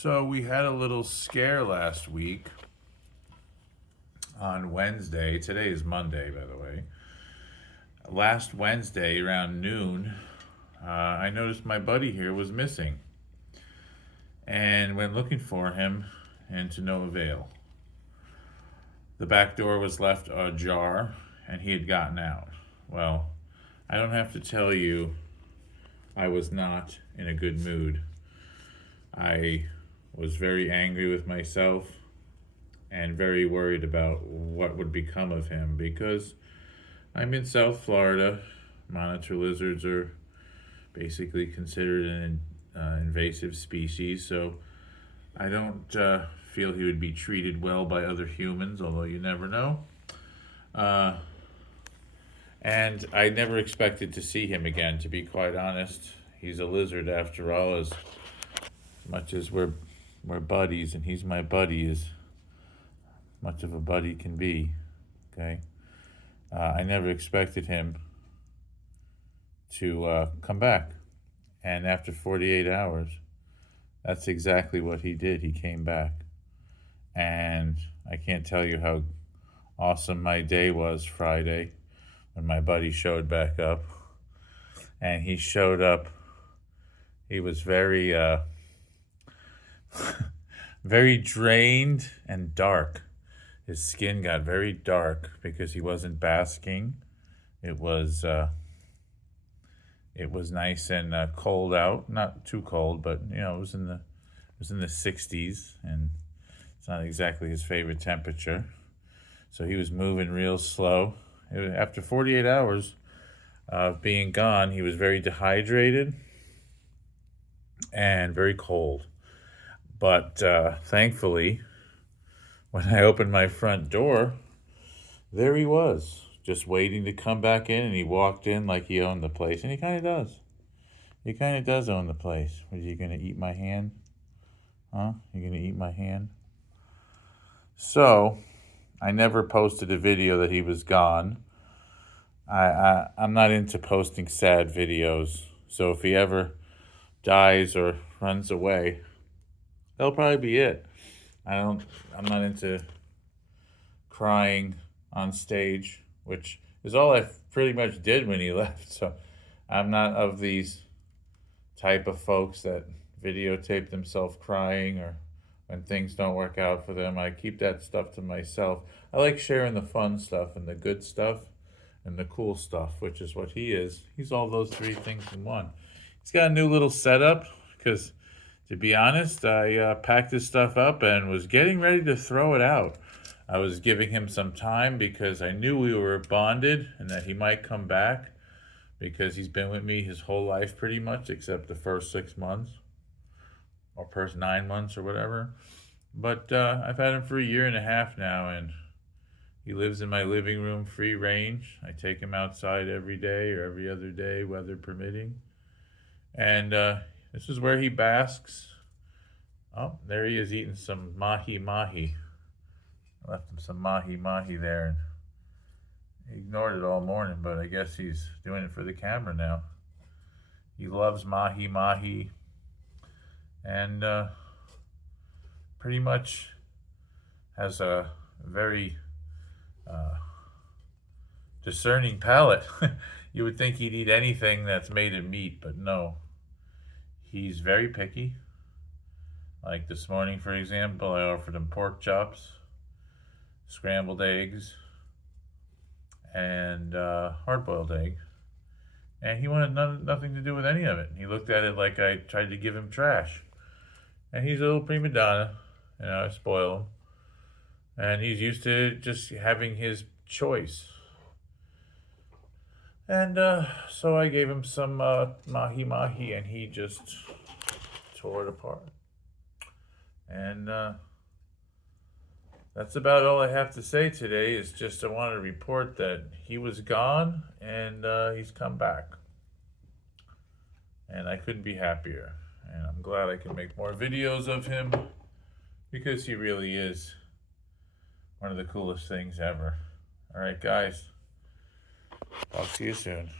So we had a little scare last week on Wednesday. Today is Monday, by the way. Last Wednesday around noon, I noticed my buddy here was missing and went looking for him, and to no avail. The back door was left ajar and he had gotten out. Well, I don't have to tell you, I was not in a good mood. I was very angry with myself and very worried about what would become of him because I'm in South Florida. Monitor lizards are basically considered an invasive species, so I don't feel he would be treated well by other humans, although you never know. And I never expected to see him again, to be quite honest. He's a lizard after all, as much as we're buddies, and he's my buddy, as much of a buddy can be, okay? I never expected him to come back. And after 48 hours, that's exactly what he did. He came back. And I can't tell you how awesome my day was Friday when my buddy showed back up. And he showed up, he was very, very drained and dark. His skin got very dark because he wasn't basking. It was nice and cold out, not too cold, but it was in the 60s, and it's not exactly his favorite temperature. So he was moving real slow. After 48 hours of being gone, he was very dehydrated and very cold. But thankfully, when I opened my front door, there he was, just waiting to come back in, and he walked in like he owned the place, and he kind of does. He kind of does own the place. Are you going to eat my hand? Huh? You going to eat my hand? So, I never posted a video that he was gone. I'm not into posting sad videos, so if he ever dies or runs away, that'll probably be it. I'm not into crying on stage, which is all I pretty much did when he left. So I'm not of these type of folks that videotape themselves crying or when things don't work out for them. I keep that stuff to myself. I like sharing the fun stuff and the good stuff and the cool stuff, which is what he is. He's all those three things in one. He's got a new little setup because, to be honest, I packed his stuff up and was getting ready to throw it out. I was giving him some time because I knew we were bonded and that he might come back because he's been with me his whole life pretty much, except the first 6 months or first 9 months or whatever. But I've had him for a year and a half now, and he lives in my living room, free range. I take him outside every day or every other day, weather permitting. And this is where he basks. Oh, there he is eating some mahi-mahi. I left him some mahi-mahi there, and he ignored it all morning, but I guess he's doing it for the camera now. He loves mahi-mahi, and pretty much has a very discerning palate. You would think he'd eat anything that's made of meat, but no. He's very picky. Like this morning, for example, I offered him pork chops, scrambled eggs, and hard-boiled egg. And he wanted nothing to do with any of it. He looked at it like I tried to give him trash. And he's a little prima donna. I spoil him. And he's used to just having his choice. And so I gave him some mahi-mahi, and he just tore it apart. And that's about all I have to say today. Is just I wanted to report that he was gone and he's come back. And I couldn't be happier. And I'm glad I can make more videos of him because he really is one of the coolest things ever. All right, guys. Talk to you soon.